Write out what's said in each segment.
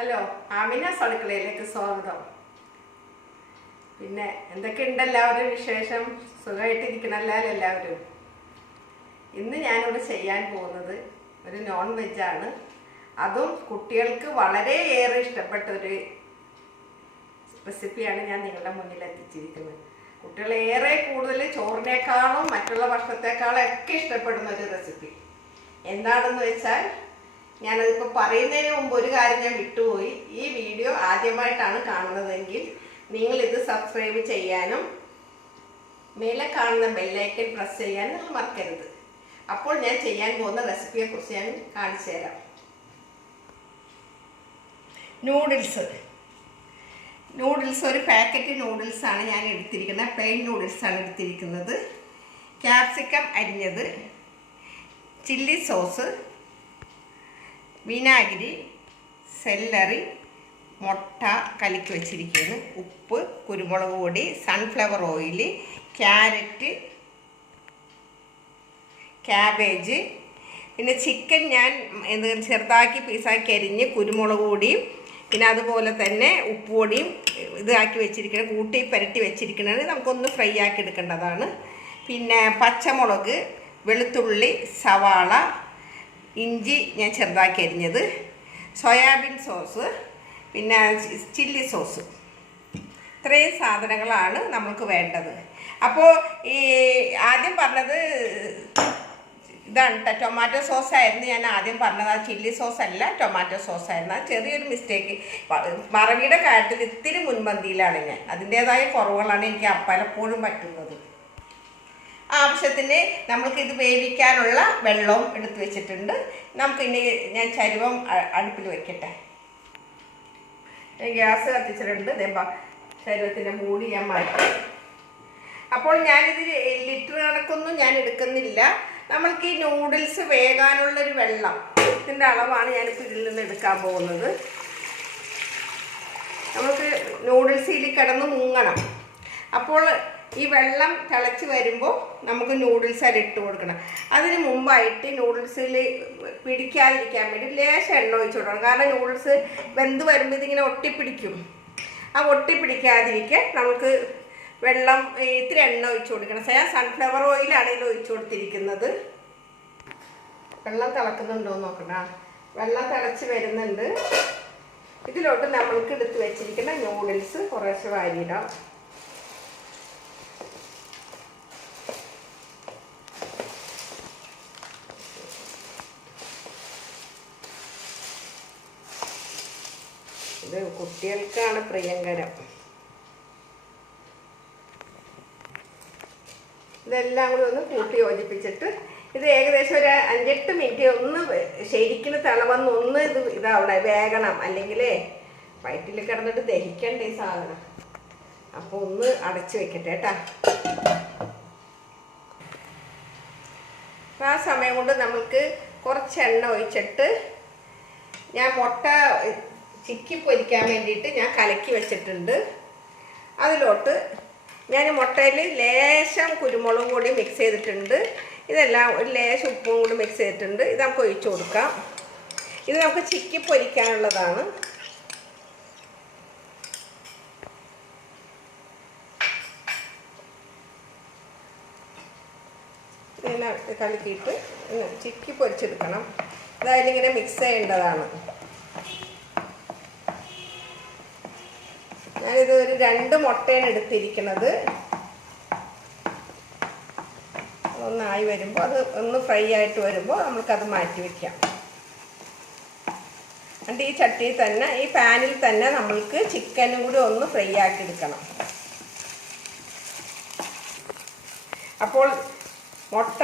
Hello, Amina's അടുക്കളയിലേക്ക് സ്വാഗതം. പിന്നെ എന്തൊക്കെയുണ്ട് എല്ലാവരും വിശേഷം? സുഖമായിട്ടിരിക്കണല്ലോ എല്ലാവരും. ഇന്ന് ഞാനിവിടെ ചെയ്യാൻ പോകുന്നത് ഒരു നോൺ വെജാണ്. അതും കുട്ടികൾക്ക് വളരെയേറെ ഇഷ്ടപ്പെട്ട ഒരു റെസിപ്പിയാണ് ഞാൻ നിങ്ങളുടെ മുന്നിൽ എത്തിച്ചിരിക്കുന്നത്. കുട്ടികളേറെ കൂടുതൽ ചോറിനേക്കാളും മറ്റുള്ള ഭക്ഷണത്തെക്കാളും ഒക്കെ ഇഷ്ടപ്പെടുന്ന ഒരു റെസിപ്പി എന്താണെന്ന് വെച്ചാൽ, ഞാനതിപ്പോൾ പറയുന്നതിന് മുമ്പ് ഒരു കാര്യം ഞാൻ വിട്ടുപോയി. ഈ വീഡിയോ ആദ്യമായിട്ടാണ് കാണുന്നതെങ്കിൽ നിങ്ങളിത് സബ്സ്ക്രൈബ് ചെയ്യാനും മേലെ കാണുന്ന ബെല്ലൈക്കൻ പ്രസ് ചെയ്യാനും നിങ്ങൾ മറക്കരുത്. അപ്പോൾ ഞാൻ ചെയ്യാൻ പോകുന്ന റെസിപ്പിയെക്കുറിച്ച് ഞാൻ കാണിച്ചു തരാം. നൂഡിൽസ് ഒരു പാക്കറ്റ് നൂഡിൽസാണ് ഞാൻ എടുത്തിരിക്കുന്നത്. പ്ലെയിൻ നൂഡിൽസാണ് എടുത്തിരിക്കുന്നത്. ക്യാപ്സിക്കം അരിഞ്ഞത്, ചില്ലി സോസ്, വിനാഗിരി, സെല്ലറി, മുട്ട കലക്കി വെച്ചിരിക്കുന്നു, ഉപ്പ്, കുരുമുളക് പൊടി, സൺഫ്ലവർ ഓയിൽ, ക്യാരറ്റ്, ക്യാബേജ്, പിന്നെ ചിക്കൻ ഞാൻ ചെറുതാക്കി പീസാക്കി അരിഞ്ഞ് കുരുമുളക് പൊടിയും പിന്നെ അതുപോലെ തന്നെ ഉപ്പുപൊടിയും ഇതാക്കി വെച്ചിരിക്കണം, കൂട്ടി പുരട്ടി വെച്ചിരിക്കുന്നത്. നമുക്കൊന്ന് ഫ്രൈ ആക്കി എടുക്കേണ്ടതാണ്. പിന്നെ പച്ചമുളക്, വെളുത്തുള്ളി, സവാള, ഇഞ്ചി ഞാൻ ചെറുതാക്കി അരിഞ്ഞത്, സോയാബീൻ സോസ്, പിന്നെ ചില്ലി സോസ്. ഇത്രയും സാധനങ്ങളാണ് നമുക്ക് വേണ്ടത്. അപ്പോൾ ഈ ആദ്യം പറഞ്ഞത് ഇതാണ് കേട്ടോ, ടൊമാറ്റോ സോസായിരുന്നു ഞാൻ ആദ്യം പറഞ്ഞത്. ആ ചില്ലി സോസ് അല്ല, ടൊമാറ്റോ സോസായിരുന്നു. ആ ചെറിയൊരു മിസ്റ്റേക്ക്. വറവിയുടെ കാര്യത്തിൽ ഇത്തിരി മുൻപന്തിയിലാണ് ഞാൻ. അതിൻ്റേതായ കുറവുകളാണ് എനിക്ക് പലപ്പോഴും പറ്റുന്നത്. ആവശ്യത്തിന് നമ്മൾക്കിത് വേവിക്കാനുള്ള വെള്ളവും എടുത്ത് വെച്ചിട്ടുണ്ട്. നമുക്കിനി ഞാൻ ചരുവം അടുപ്പിൽ വയ്ക്കട്ടെ. ഗ്യാസ് കത്തിച്ചിട്ടുണ്ട്. ചരുവത്തിൻ്റെ മൂടി ഞാൻ മാറ്റി. അപ്പോൾ ഞാനിത് ലിറ്റർ കണക്കൊന്നും ഞാൻ എടുക്കുന്നില്ല. നമ്മൾക്ക് ഈ നൂഡിൽസ് വേകാനുള്ളൊരു വെള്ളം ഇതിൻ്റെ അളവാണ് ഞാനിപ്പോൾ ഇതിൽ നിന്ന് എടുക്കാൻ പോകുന്നത്. നമുക്ക് നൂഡിൽസിൽ കിടന്ന് മുങ്ങണം. അപ്പോൾ ഈ വെള്ളം തിളച്ച് വരുമ്പോൾ നമുക്ക് നൂഡിൽസ് അതിലിട്ട് കൊടുക്കണം. അതിന് മുമ്പായിട്ട് നൂഡിൽസിൽ പിടിക്കാതിരിക്കാൻ വേണ്ടി ലേശം എണ്ണ ഒഴിച്ച് കൊടുക്കണം. കാരണം നൂഡിൽസ് വെന്ത് വരുമ്പോൾ ഇതിങ്ങനെ ഒട്ടിപ്പിടിക്കും. ആ ഒട്ടിപ്പിടിക്കാതിരിക്കാൻ നമുക്ക് വെള്ളം ഇത്തിരി എണ്ണ ഒഴിച്ച് കൊടുക്കണം. ഞാൻ സൺഫ്ലവർ ഓയിലാണ് ഇതിൽ ഒഴിച്ച് കൊടുത്തിരിക്കുന്നത്. വെള്ളം തിളക്കുന്നുണ്ടോ എന്ന് നോക്കണം. വെള്ളം തിളച്ച് വരുന്നുണ്ട്. ഇതിലോട്ട് നമ്മൾക്ക് എടുത്ത് വെച്ചിരിക്കുന്ന നൂഡിൽസ് കുറേശ്ശെ വാരിയിടാം. ഇത് കുട്ടികൾക്കാണ് പ്രിയങ്കരം. ഇതെല്ലാം കൂടി ഒന്ന് കൂട്ടി യോജിപ്പിച്ചിട്ട് ഇത് ഏകദേശം ഒരു 5-8 മിനിറ്റ് ഒന്ന് ശരിക്കും തിളവന്ന് ഒന്ന് ഇതാവണം, വേഗണം. അല്ലെങ്കിലേ വയറ്റിൽ കിടന്നിട്ട് ദഹിക്കണ്ട ഈ സാധനം. അപ്പോൾ ഒന്ന് അടച്ചു വെക്കട്ടെ കേട്ടാ. ആ സമയം കൊണ്ട് നമുക്ക് കുറച്ച് എണ്ണ ഒഴിച്ചിട്ട് ഞാൻ മുട്ട ചിക്കി പൊരിക്കാൻ വേണ്ടിയിട്ട് ഞാൻ കലക്കി വെച്ചിട്ടുണ്ട്. അതിലോട്ട് ഞാൻ മുട്ടയിൽ ലേശം കുരുമുളക് പൊടി മിക്സ് ചെയ്തിട്ടുണ്ട്. ഇതെല്ലാം ഒരു ലേശം ഉപ്പും കൂടി മിക്സ് ചെയ്തിട്ടുണ്ട്. ഇത് നമുക്ക് ഒഴിച്ചു കൊടുക്കാം. ഇത് നമുക്ക് ചിക്കി പൊരിക്കാനുള്ളതാണ്. ഇങ്ങനെ കലക്കിയിട്ട് ചിക്കി പൊരിച്ചെടുക്കണം. അതായത് ഇങ്ങനെ മിക്സ് ചെയ്യേണ്ടതാണ്. ഞാനിത് ഒരു 2 മുട്ടയാണ് എടുത്തിരിക്കുന്നത്. ഒന്നായി വരുമ്പോൾ അത് ഒന്ന് ഫ്രൈ ആയിട്ട് വരുമ്പോൾ നമുക്കത് മാറ്റി വയ്ക്കാം. എന്നിട്ട് ഈ ചട്ടിയിൽ തന്നെ, ഈ പാനിൽ തന്നെ നമ്മൾക്ക് ചിക്കനും കൂടി ഒന്ന് ഫ്രൈ ആക്കി എടുക്കണം. അപ്പോൾ മുട്ട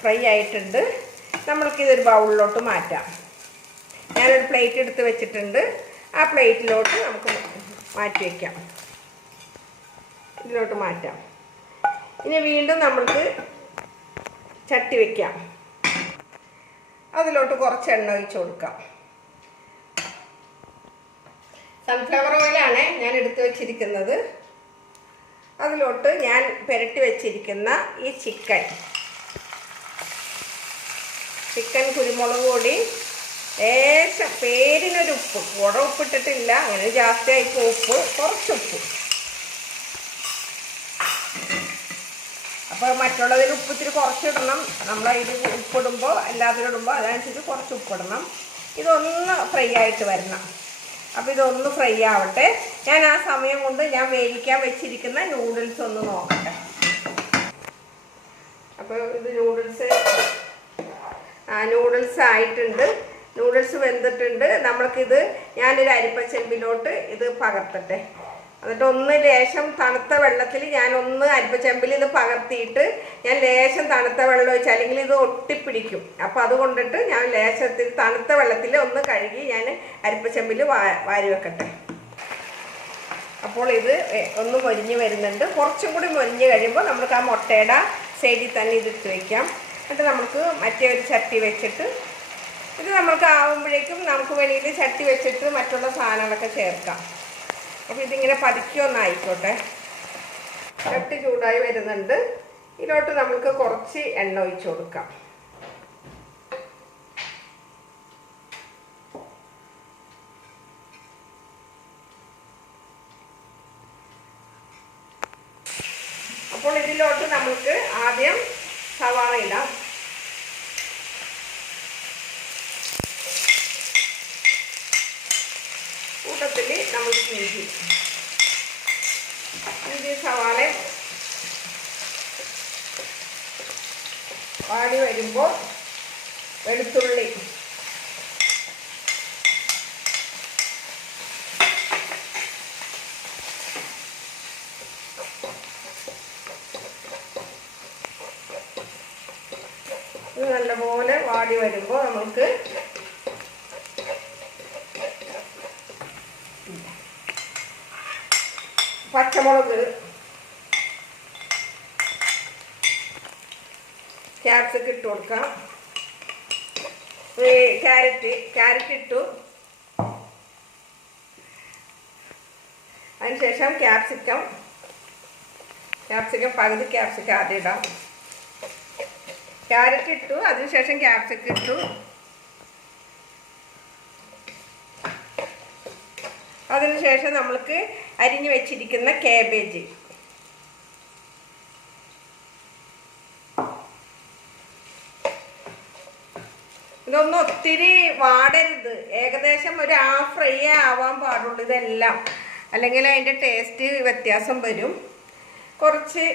ഫ്രൈ ആയിട്ടുണ്ട്. നമ്മൾക്കിതൊരു ബൗളിലോട്ട് മാറ്റാം. ഞാനൊരു പ്ലേറ്റ് എടുത്ത് വെച്ചിട്ടുണ്ട്. ആ പ്ലേറ്റിലോട്ട് നമുക്ക് മാറ്റി വയ്ക്കാം. ഇതിലോട്ട് മാറ്റാം. ഇനി വീണ്ടും നമ്മൾക്ക് ചട്ടി വയ്ക്കാം. അതിലോട്ട് കുറച്ച് എണ്ണ ഒഴിച്ച് കൊടുക്കാം. സൺഫ്ലവർ ഓയിലാണ് ഞാൻ എടുത്ത് വെച്ചിരിക്കുന്നത്. അതിലോട്ട് ഞാൻ പുരട്ടി വെച്ചിരിക്കുന്ന ഈ ചിക്കൻ കുരുമുളക് പൊടി, ലേശം പേരിനൊരു ഉപ്പ്, കൂടെ ഉപ്പിട്ടിട്ടില്ല, അങ്ങനെ ജാസ്തി ആയിപ്പോൾ ഉപ്പ്, കുറച്ച് ഉപ്പ്. അപ്പോൾ മറ്റുള്ളതിൽ ഉപ്പ് ഇത്തിരി കുറച്ചിടണം. നമ്മളതിൽ ഉപ്പിടുമ്പോൾ എല്ലാത്തിലിടുമ്പോൾ അതനുസരിച്ച് കുറച്ച് ഉപ്പിടണം. ഇതൊന്ന് ഫ്രൈ ആയിട്ട് വരണം. അപ്പോൾ ഇതൊന്ന് ഫ്രൈ ആവട്ടെ. ഞാൻ ആ സമയം കൊണ്ട് ഞാൻ വേവിക്കാൻ വെച്ചിരിക്കുന്ന നൂഡിൽസ് ഒന്ന് നോക്കട്ടെ. അപ്പോൾ ഇത് നൂഡിൽസ് ആയിട്ടുണ്ട്. നൂഡിൽസ് വെന്തിട്ടുണ്ട്. നമ്മൾക്കിത് ഞാനൊരു അരിപ്പച്ചെമ്പിലോട്ട് ഇത് പകർത്തട്ടെ. എന്നിട്ട് ഒന്ന് ലേശം തണുത്ത വെള്ളത്തിൽ ഞാനൊന്ന് അരിപ്പച്ചെമ്പിൽ ഇത് പകർത്തിയിട്ട് ഞാൻ ലേശം തണുത്ത വെള്ളം ഒഴിച്ച്, അല്ലെങ്കിൽ ഇത് ഒട്ടിപ്പിടിക്കും. അപ്പോൾ അതുകൊണ്ടിട്ട് ഞാൻ ലേശത്തിൽ തണുത്ത വെള്ളത്തിൽ ഒന്ന് കഴുകി ഞാൻ അരിപ്പച്ചെമ്പിൽ വാരി വെക്കട്ടെ. അപ്പോൾ ഇത് ഒന്ന് മൊരിഞ്ഞ് വരുന്നുണ്ട്. കുറച്ചും കൂടി മൊരിഞ്ഞ് കഴിയുമ്പോൾ നമുക്ക് ആ മുട്ടയുടെ സൈഡിൽ തന്നെ ഇതിട്ട് വയ്ക്കാം. എന്നിട്ട് നമുക്ക് മറ്റേ ഒരു ചട്ടി വെച്ചിട്ട് ഇത് നമുക്ക് ആവുമ്പോഴേക്കും നമുക്ക് വേണമെങ്കിൽ ചട്ടി വെച്ചിട്ട് മറ്റുള്ള സാധനങ്ങളൊക്കെ ചേർക്കാം. അപ്പോൾ ഇതിങ്ങനെ പതുക്കിയൊന്നായിക്കോട്ടെ. ചട്ടി ചൂടായി വരുന്നുണ്ട്. ഇതിലോട്ട് നമുക്ക് കുറച്ച് എണ്ണ ഒഴിച്ച് കൊടുക്കാം. അപ്പോൾ ഇതിലോട്ട് നമുക്ക് ആദ്യം സവാള ഇടാം. കൂട്ടത്തിൽ നമുക്ക് ഇഞ്ചി സവാള വാടി വരുമ്പോൾ വെളുത്തുള്ളി, ഇത് നല്ലപോലെ വാടി വരുമ്പോൾ നമുക്ക് പച്ചമുളക്, ക്യാപ്സിക്കം ഇട്ട് കൊടുക്കാം. ക്യാരറ്റ് ഇട്ടു. അതിനുശേഷം ക്യാപ്സിക്കം പകുതി ക്യാപ്സിക്കം ആദ്യം ഇടാം. ക്യാരറ്റ് ഇട്ടു, അതിനുശേഷം ക്യാപ്സിക്കം ഇട്ടു. അതിനുശേഷം നമ്മൾക്ക് അരിഞ്ഞു വെച്ചിരിക്കുന്ന കാബേജ്, ഇതൊന്നും ഒത്തിരി വാടരുത്. ഏകദേശം ഒരു ഹാഫ് ഫ്രൈ ആവാൻ പാടുള്ളൂ ഇതെല്ലാം, അല്ലെങ്കിൽ അതിൻ്റെ ടേസ്റ്റ് വ്യത്യാസം വരും. കുറച്ച്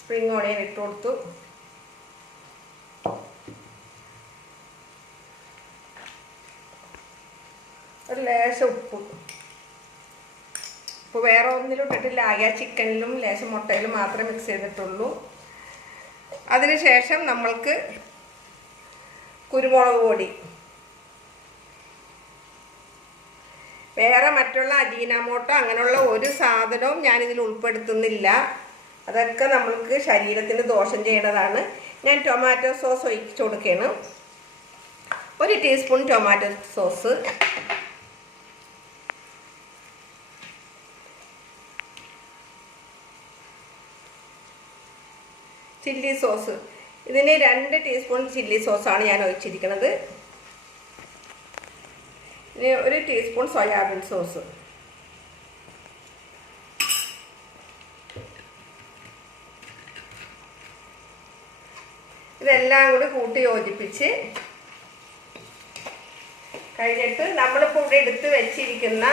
സ്പ്രിംഗ് ഓണിയൻ ഇട്ട് കൊടുത്തു. ഒരു ലേശം ഉപ്പ് വേറെ ഒന്നിലും ഇട്ടിട്ടില്ല. ആകെ ചിക്കനിലും ലേശം മുട്ടയിലും മാത്രമേ മിക്സ് ചെയ്തിട്ടുള്ളൂ. അതിനുശേഷം നമ്മൾക്ക് കുരുമുളക് പൊടി, വേറെ മറ്റുള്ള അജീനാമോട്ടോ അങ്ങനെയുള്ള ഒരു സാധനവും ഞാനിതിൽ ഉൾപ്പെടുത്തുന്നില്ല. അതൊക്കെ നമ്മൾക്ക് ശരീരത്തിന് ദോഷം ചെയ്യുന്നതാണ്. ഞാൻ ടൊമാറ്റോ സോസ് ഒഴിച്ചു കൊടുക്കുകയാണ്. 1 teaspoon tomato sauce, chilli sauce, ഇതിന് 2 ടീസ്പൂൺ ചില്ലി സോസാണ് ഞാൻ ഒഴിച്ചിരിക്കുന്നത്. ഇനി 1 ടീസ്പൂൺ സോയാബീൻ സോസ്, ഇതെല്ലാം കൂടി കൂട്ടി യോജിപ്പിച്ച് കഴിഞ്ഞിട്ട് നമ്മളിപ്പോൾ ഇവിടെ എടുത്ത് വെച്ചിരിക്കുന്ന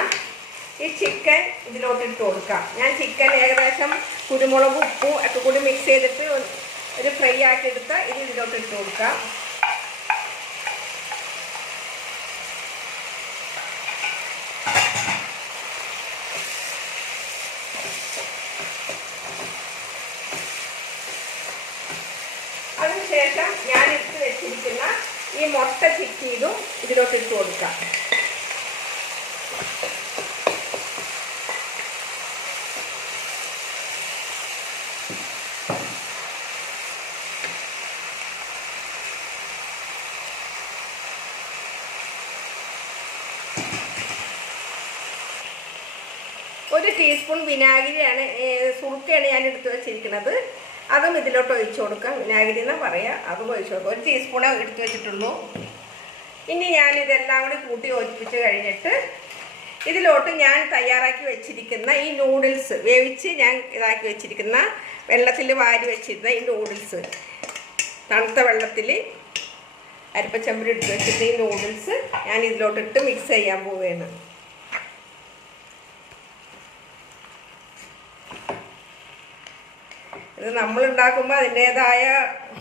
ഈ ചിക്കൻ ഇതിലോട്ട് ഇട്ട് കൊടുക്കാം. ഞാൻ ചിക്കൻ ഏകദേശം കുരുമുളകും ഉപ്പും ഒക്കെ കൂടി മിക്സ് ചെയ്തിട്ട് ഒരു ഫ്രൈ ആക്കി എടുത്താൽ ഇത് ഇതിലോട്ട് ഇട്ട് കൊടുക്കാം. അതിനുശേഷം ഞാൻ എടുത്ത് വെച്ചിരിക്കുന്ന ഈ മുട്ട ചിക്കിയതും ഇതിലോട്ട് ഇട്ട് കൊടുക്കാം. ഒരു ടീസ്പൂൺ വിനാഗിരിയാണ്, സുറുക്കയാണ് ഞാൻ എടുത്ത് വെച്ചിരിക്കുന്നത്. അതും ഇതിലോട്ട് ഒഴിച്ചു കൊടുക്കാം. വിനാഗിരി എന്നാ പറയാം, അതും ഒഴിച്ചു കൊടുക്കാം. 1 ടീസ്പൂണേ എടുത്ത് വെച്ചിട്ടുള്ളൂ. ഇനി ഞാനിതെല്ലാം കൂടി കൂട്ടി യോജിപ്പിച്ച് കഴിഞ്ഞിട്ട് ഇതിലോട്ട് ഞാൻ തയ്യാറാക്കി വെച്ചിരിക്കുന്ന ഈ നൂഡിൽസ് വേവിച്ച് ഞാൻ ഇതാക്കി വെച്ചിരിക്കുന്ന വെള്ളത്തിൽ വാരി വെച്ചിരുന്ന ഈ നൂഡിൽസ് തണുത്ത വെള്ളത്തിൽ അരിപ്പച്ചമ്പരി എടുത്ത് വെച്ചിട്ട് ഈ നൂഡിൽസ് ഞാൻ ഇതിലോട്ടിട്ട് മിക്സ് ചെയ്യാൻ പോവുകയാണ്. ഇത് നമ്മളുണ്ടാക്കുമ്പോൾ അതിൻ്റേതായ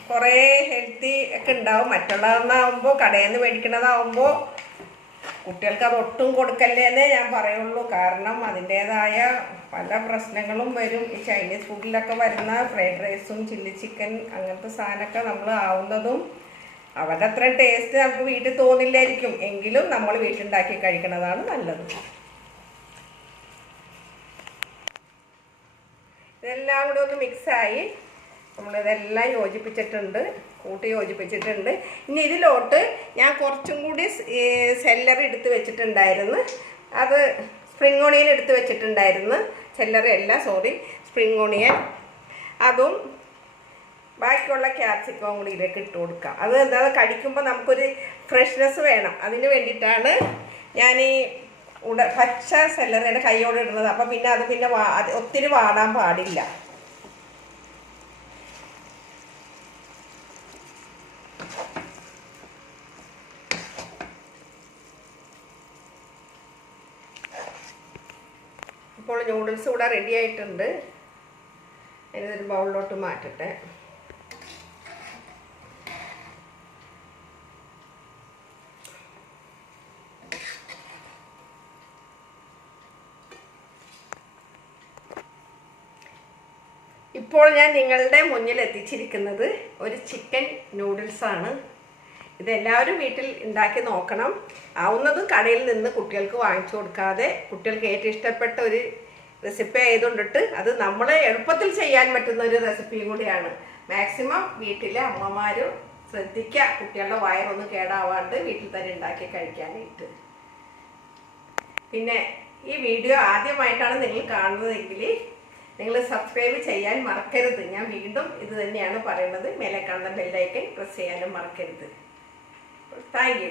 കുറേ ഹെൽത്തി ഒക്കെ ഉണ്ടാവും. മറ്റുള്ളതെന്നാകുമ്പോൾ കടയിൽ നിന്ന് മേടിക്കുന്നതാവുമ്പോൾ കുട്ടികൾക്ക് അത് ഒട്ടും കൊടുക്കല്ലേ എന്നേ ഞാൻ പറയുള്ളൂ. കാരണം അതിൻ്റേതായ പല പ്രശ്നങ്ങളും വരും. ഈ ചൈനീസ് ഫുഡിലൊക്കെ വരുന്ന ഫ്രൈഡ് റൈസും ചില്ലി ചിക്കൻ അങ്ങനത്തെ സാധനമൊക്കെ നമ്മൾ ആവുന്നതും അവരുടെ അത്രയും ടേസ്റ്റ് നമുക്ക് വീട്ടിൽ തോന്നില്ലായിരിക്കും. എങ്കിലും നമ്മൾ വീട്ടിലുണ്ടാക്കി കഴിക്കുന്നതാണ് നല്ലത്. ഇതെല്ലാം കൂടി ഒന്ന് മിക്സായി നമ്മളിതെല്ലാം യോജിപ്പിച്ചിട്ടുണ്ട്, കൂട്ടി യോജിപ്പിച്ചിട്ടുണ്ട്. ഇനി ഇതിലോട്ട് ഞാൻ കുറച്ചും കൂടി സെല്ലറി എടുത്ത് വെച്ചിട്ടുണ്ടായിരുന്നു. അത് സ്പ്രിംഗ് ഓണിയൻ എടുത്ത് വെച്ചിട്ടുണ്ടായിരുന്നു. സെല്ലറി അല്ല, സോറി, സ്പ്രിംഗ് ഓണിയൻ. അതും ബാക്കിയുള്ള ക്യാപ്സിക്കവും കൂടി ഇതിലേക്ക് ഇട്ട് കൊടുക്കാം. അത് എന്താ കടിക്കുമ്പോൾ നമുക്കൊരു ഫ്രഷ്നെസ് വേണം. അതിന് വേണ്ടിയിട്ടാണ് ഞാൻ ഈ പച്ച സെല്ലറിയുടെ കൈയോടെ ഇടുന്നത്. അപ്പം പിന്നെ അത് പിന്നെ ഒത്തിരി വാടാൻ പാടില്ല. ഇപ്പോൾ നൂഡിൽസ് ഇവിടെ റെഡി ആയിട്ടുണ്ട്. ഞാനിതൊരു ബൗളിലോട്ട് മാറ്റട്ടെ. ഇപ്പോൾ ഞാൻ നിങ്ങളുടെ മുന്നിൽ എത്തിച്ചിരിക്കുന്നത് ഒരു ചിക്കൻ നൂഡിൽസാണ്. ഇതെല്ലാവരും വീട്ടിൽ ഉണ്ടാക്കി നോക്കണം. ആവുന്നതും കടയിൽ നിന്ന് കുട്ടികൾക്ക് വാങ്ങിച്ചു കൊടുക്കാതെ കുട്ടികൾക്ക് ഏറ്റവും ഇഷ്ടപ്പെട്ട ഒരു റെസിപ്പി ആയതുകൊണ്ടിട്ട് അത് നമ്മൾ എളുപ്പത്തിൽ ചെയ്യാൻ പറ്റുന്ന ഒരു റെസിപ്പിയും കൂടിയാണ്. മാക്സിമം വീട്ടിലെ അമ്മമാരും ശ്രദ്ധിക്കുക കുട്ടികളുടെ വയറൊന്നും കേടാവാണ്ട് വീട്ടിൽ തന്നെ ഉണ്ടാക്കി കഴിക്കാനായിട്ട്. പിന്നെ ഈ വീഡിയോ ആദ്യമായിട്ടാണ് നിങ്ങൾ കാണുന്നതെങ്കിൽ നിങ്ങൾ സബ്സ്ക്രൈബ് ചെയ്യാൻ മറക്കരുത്. ഞാൻ വീണ്ടും ഇത് തന്നെയാണ് പറയുന്നത്. മേലെ കാണുന്ന ബെല്ലൈക്കൻ പ്രസ് ചെയ്യാനും മറക്കരുത്. Thank you.